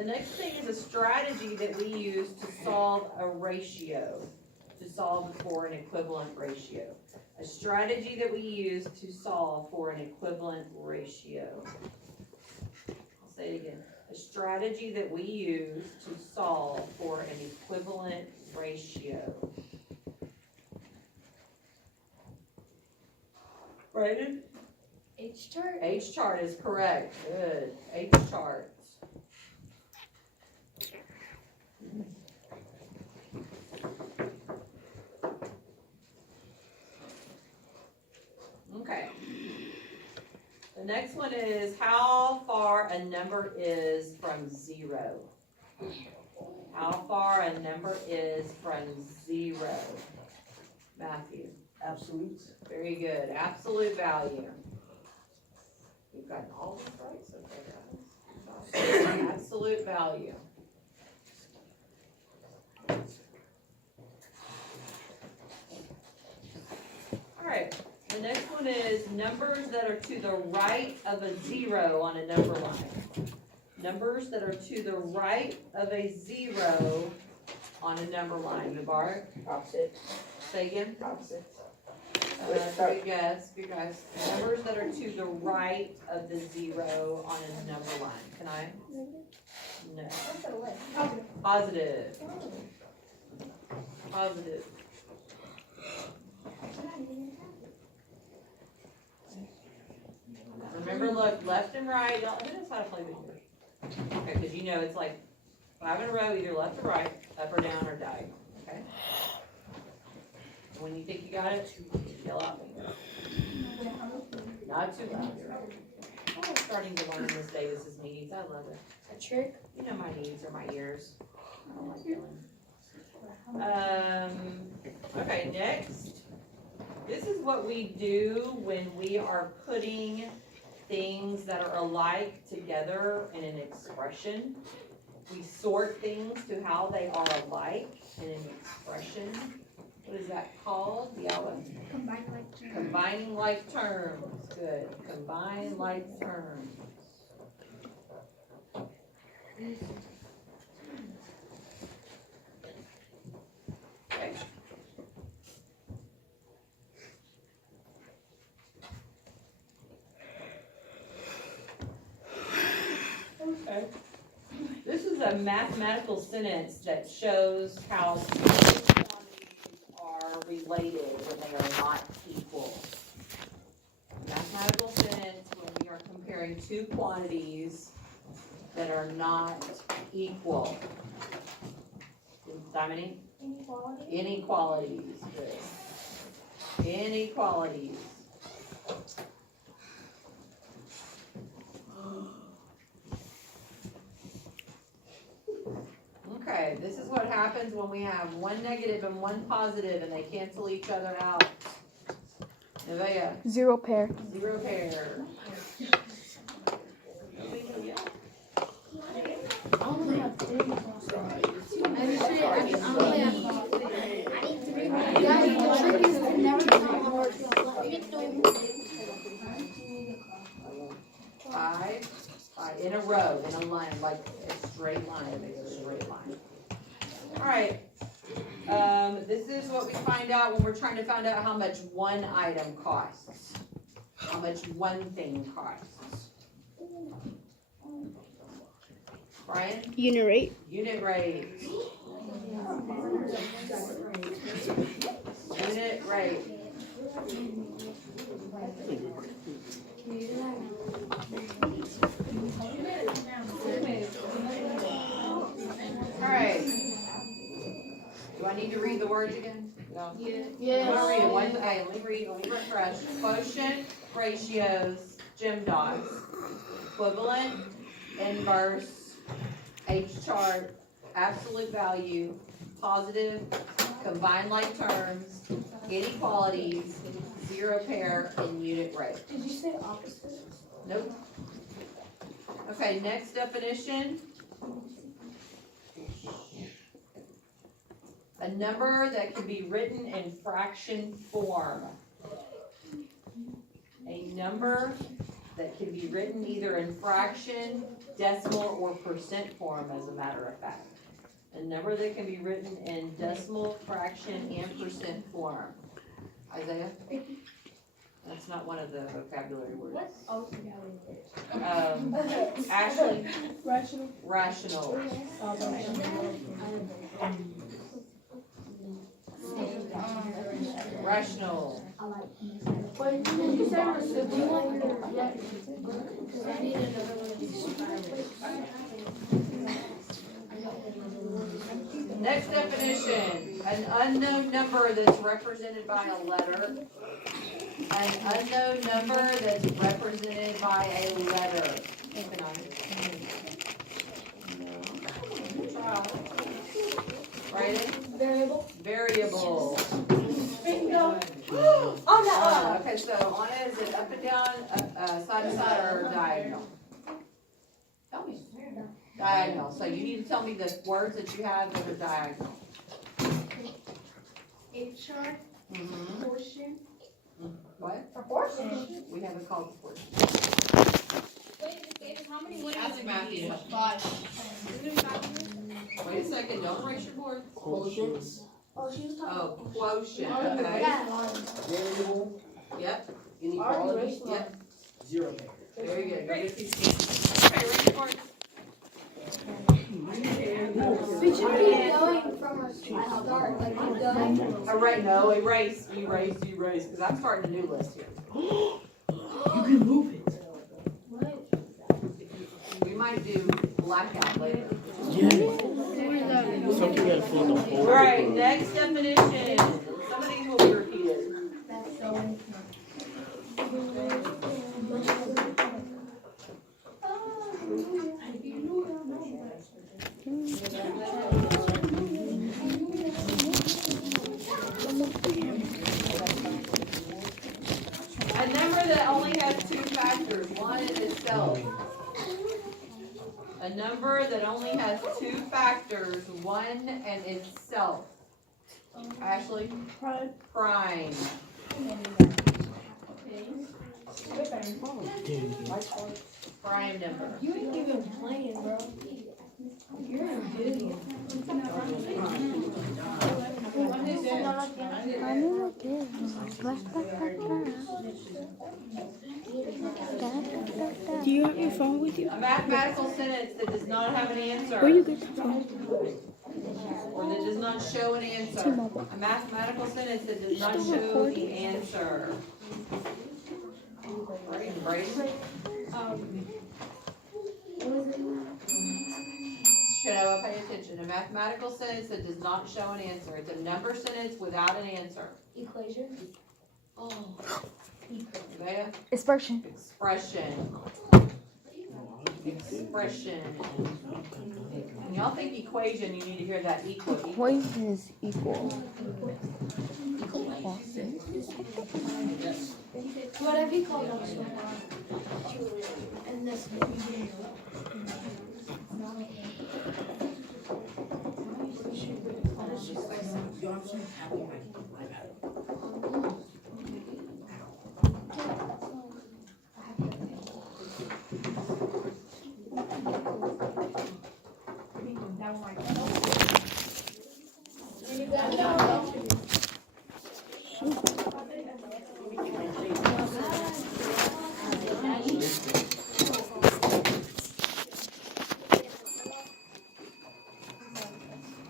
the next thing is a strategy that we use to solve a ratio, to solve for an equivalent ratio. A strategy that we use to solve for an equivalent ratio. I'll say it again. A strategy that we use to solve for an equivalent ratio. Brayden? H chart? H chart is correct. Good. H chart. Okay. The next one is how far a number is from 0. How far a number is from 0. Matthew. Absolute. Very good. Absolute value. You've gotten all these right so far, guys. Absolute value. All right. The next one is numbers that are to the right of a 0 on a number line. Numbers that are to the right of a 0 on a number line. Mubarak? Opposite. Say again? Opposite. Good guess, good guess. Numbers that are to the right of the 0 on a number line. Can I? No. Positive. Positive. Remember, look, left and right. Who knows how to play with yours? Okay, because you know it's like 5 in a row, either left or right, up or down or diagonal. Okay? When you think you got it, yell out. Not too loud. I'm starting to learn Miss Davis's needs. I love it. A trick? You know my needs are my ears. I don't like yelling. Okay, next. This is what we do when we are putting things that are alike together in an expression. We sort things to how they are alike in an expression. What is that called, Yalla? Combine like terms. Combining like terms. Good. Combine like terms. Okay. Okay. This is a mathematical sentence that shows how are related when they are not equal. Mathematical sentence when we are comparing two quantities that are not equal. Dominique? Inequality? Inequalities. Good. Inequalities. Okay, this is what happens when we have one negative and one positive and they cancel each other out. Nevaeh, 0 pair. 0 pair. I only have 3. I only have 3. Guys, the trick is to never count hard. Five in a row, in a line, like a straight line, it makes a straight line. All right. This is what we find out when we're trying to find out how much one item costs. How much one thing costs. Brian? Unit rate. Unit rate. Unit rate. Alright. Do I need to read the words again? No. Yeah. I'm gonna read it one, hey, let me refresh. Quotient, ratios, gem dots, equivalent, inverse, H chart, absolute value, positive, combined like terms, inequalities, 0 pair, and unit rate. Did you say opposite? Nope. Okay, next definition. A number that can be written in fraction form. A number that can be written either in fraction, decimal, or percent form, as a matter of fact. A number that can be written in decimal, fraction, and percent form. Isaiah? That's not one of the vocabulary words. Ashley? Rational. Rational. Next definition, an unknown number that's represented by a letter. An unknown number that's represented by a letter. Write it. Variable. Okay, so on it, is it up and down, side to side, or diagonal? Tell me. Diagonal, so you need to tell me the words that you have that are diagonal. Portion. What? Proportion. We have it called proportion. How many Ask Matthew. 5. Wait a second, don't erase your board. Quotients. Oh, she was talking. Oh, quotient, okay. Yeah. Variable. Yep, Inequality. yep, Zero pair. very good. Go get these sheets. Okay, read your board. We should keep going from our start, like keep going. Alright, no, erase, because I'm starting a new list here. You can move it. We might do blackout later. Yeah. Something gotta fill the whole. Alright, next definition. Some of these will be repeated. A number that only has two factors, one is itself. A number that only has two factors, one and itself. Ashley? Prime. Prime number. You ain't even playing, bro. You're a good. Do you have your phone with you? A mathematical sentence that does not have an answer. Where you get the phone? Or that does not show an answer. T-Mobile. A mathematical sentence that does not show the answer. Brady? Shanoa, pay attention. A mathematical sentence that does not show an answer. It's a number sentence without an answer. Equation. Oh. Isaiah? Expression. Expression. Expression. When y'all think equation, you need to hear that equal. Equation is equal. What have you called us? And this.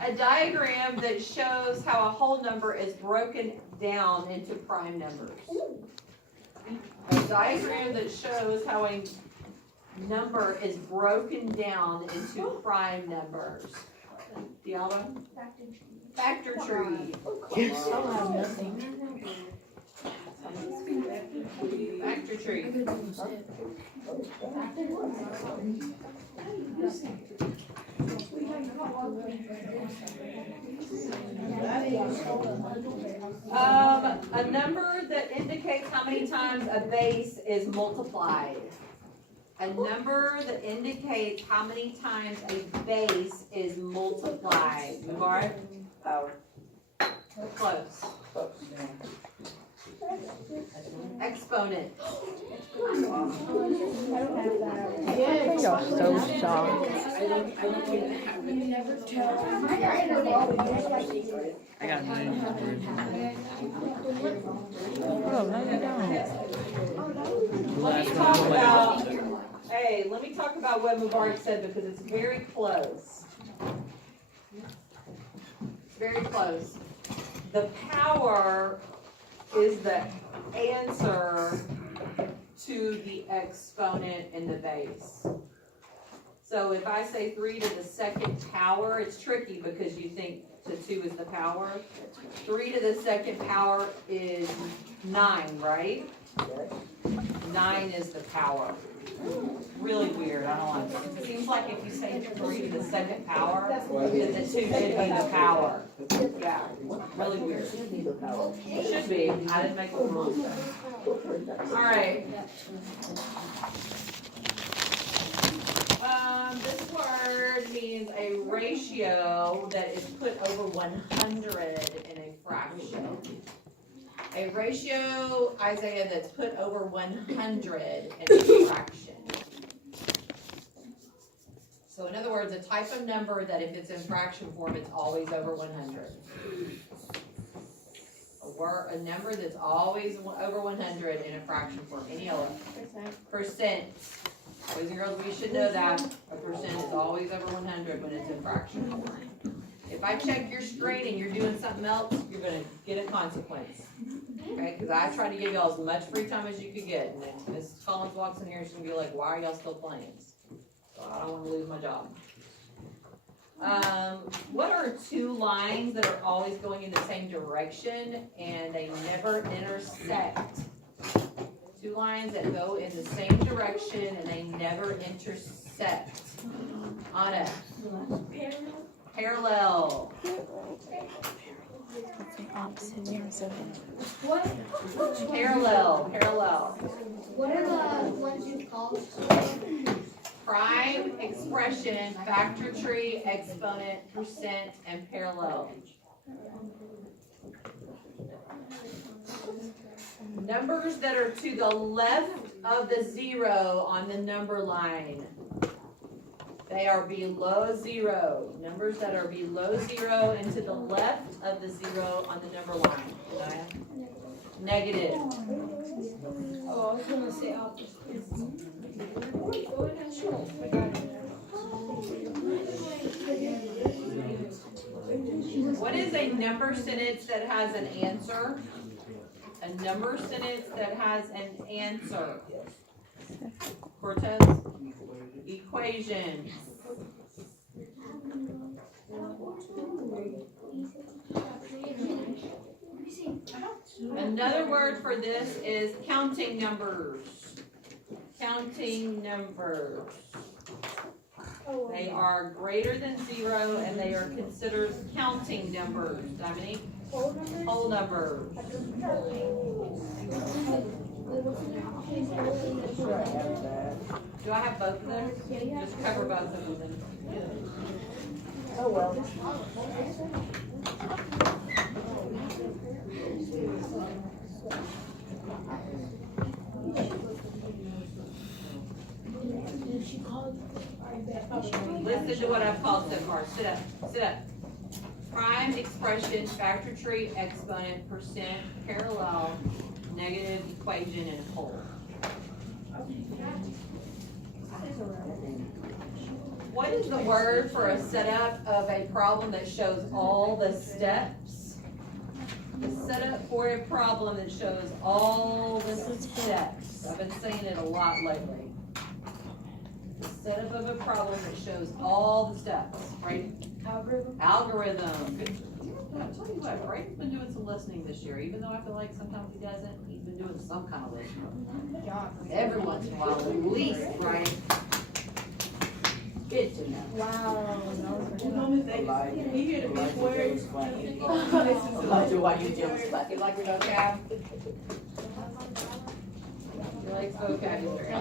A diagram that shows how a whole number is broken down into prime numbers. A diagram that shows how a number is broken down into prime numbers. Diallo? Factor tree. Factor tree. A number that indicates how many times a base is multiplied. A number that indicates how many times a base is multiplied. Mubarak? Power. Close. Exponent. Y'all so soft. I got mine. Bro, lay it down. Let me talk about what Mubarak said because it's very close. It's very close. The power is the answer to the exponent in the base. So if I say 3 to the second power, it's tricky because you think the 2 is the power. 3 to the second power is 9, right? 9 is the power. Really weird, I don't like it. It seems like if you say 3 to the second power, then the 2 should be the power. Yeah, really weird. It should be, I didn't make the rules. Alright. This word means a ratio that is put over 100 in a fraction. A ratio, Isaiah, that's put over 100 in a fraction. So in other words, a type of number that if it's in fraction form, it's always over 100. A number that's always over 100 in a fraction form. Any other? Percent. Boys and girls, we should know that. A percent is always over 100 when it's in fraction form. If I check your screen and you're doing something else, you're going to get a consequence. Okay? Because I tried to give y'all as much free time as you could get. And if Mrs. Collins walks in here, she's going to be like, why are y'all still playing? So I don't want to lose my job. What are 2 lines that are always going in the same direction and they never intersect? 2 lines that go in the same direction and they never intersect. Anna. Parallel. It's an opposite ends of it. Parallel. What are the ones you called? Prime, expression, factor tree, exponent, percent, and parallel. Numbers that are to the left of the 0 on the number line. They are below 0. Numbers that are below 0 and to the left of the 0 on the number line. Negative. Oh, I was gonna say opposite. What is a number sentence that has an answer? A number sentence that has an answer. Cortez? Equation. Another word for this is counting numbers. Counting numbers. They are greater than 0 and they are considered counting numbers. Dominique? Whole numbers. Do I have both of them? Just cover both of them. Oh, well. Listen to what I've called so far. Sit up. Sit up. Prime, expression, factor tree, exponent, percent, parallel, negative, equation, and whole. What is the word for a setup of a problem that shows all the steps? The setup for a problem that shows all the steps. I've been saying it a lot lately. The setup of a problem that shows all the steps, right? Algorithm. Good. I'll tell you what, Brayden's been doing some listening this year, even though I feel like sometimes he doesn't. He's been doing some kind of listening. Every once in a while, at least, right? Good to know. Wow. You hear the big words. Why you jump back? You like your vocab? You like vocabulary?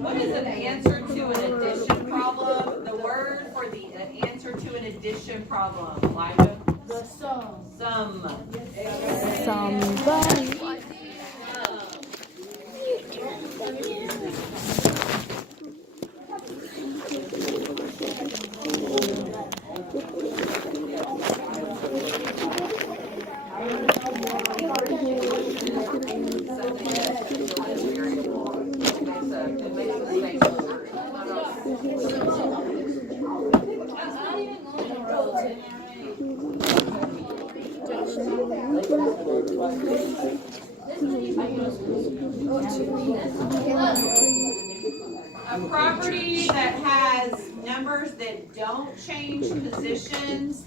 What is an answer to an addition problem? The word for the answer to an addition problem, Elijah? The sum. Sum. Somebody. A property that has numbers that don't change positions,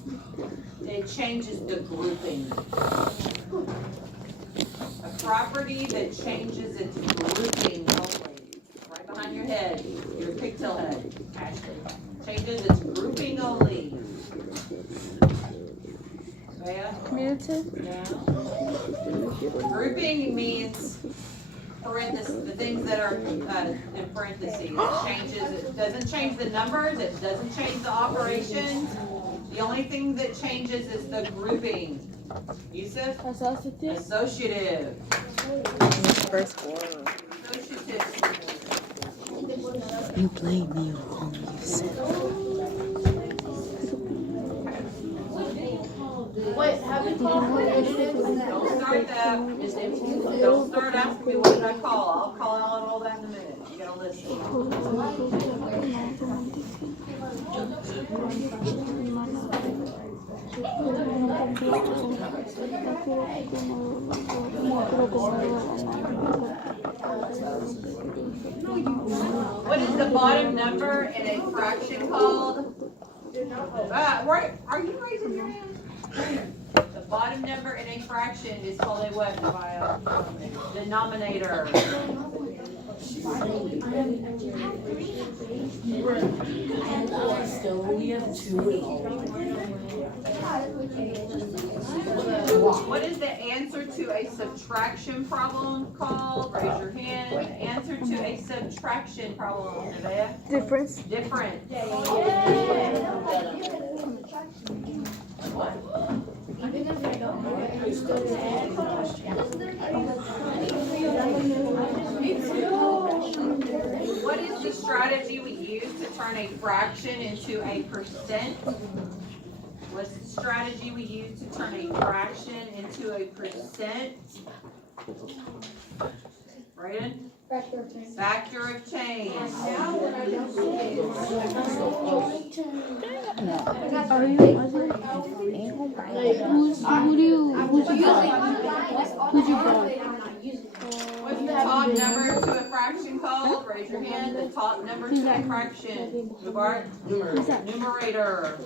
it changes the grouping. A property that changes its grouping only, right behind your head, your pigtail head, Ashley, changes its grouping only. Bea? Muted? Yeah. Grouping means parentheses, the things that are in parentheses. It doesn't change the numbers, it doesn't change the operations. The only thing that changes is the grouping. Yusuf? Associative. First word. Associative. You blame me on you said. Wait, have we called for initiatives? Don't start that. Don't start asking me what did I call. I'll call out all that in a minute. You gotta listen. What is the bottom number in a fraction called? Right, are you raising your hand? The bottom number in a fraction is called a what, Nevaeh? Denominator. What is the answer to a subtraction problem called? Raise your hand. Answer to a subtraction problem, Nevaeh. Difference. Different. What is the strategy we use to turn a fraction into a percent? What's the strategy we use to turn a fraction into a percent? Brayden? Factor of change. What's the top number to a fraction called? Raise your hand. The top number to a fraction. Bart? Numerator.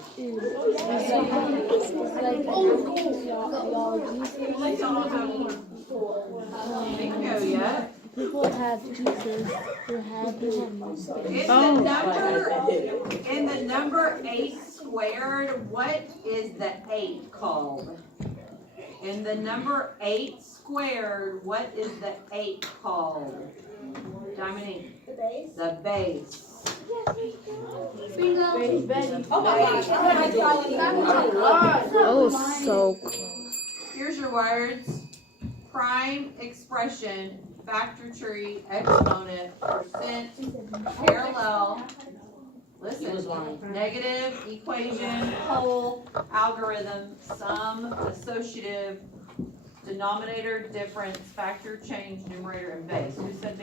Bingo yet? People have Jesus who have In the number 8 squared, what is the 8 called? In the number 8 squared, what is the 8 called? Dominique. the base. The base. Oh my gosh. Oh, so Here's your words. Prime expression, factor tree, exponent, percent, parallel, listen, negative, equation, whole, algorithm, sum, associative, denominator, difference, factor, change, numerator, and base. Who said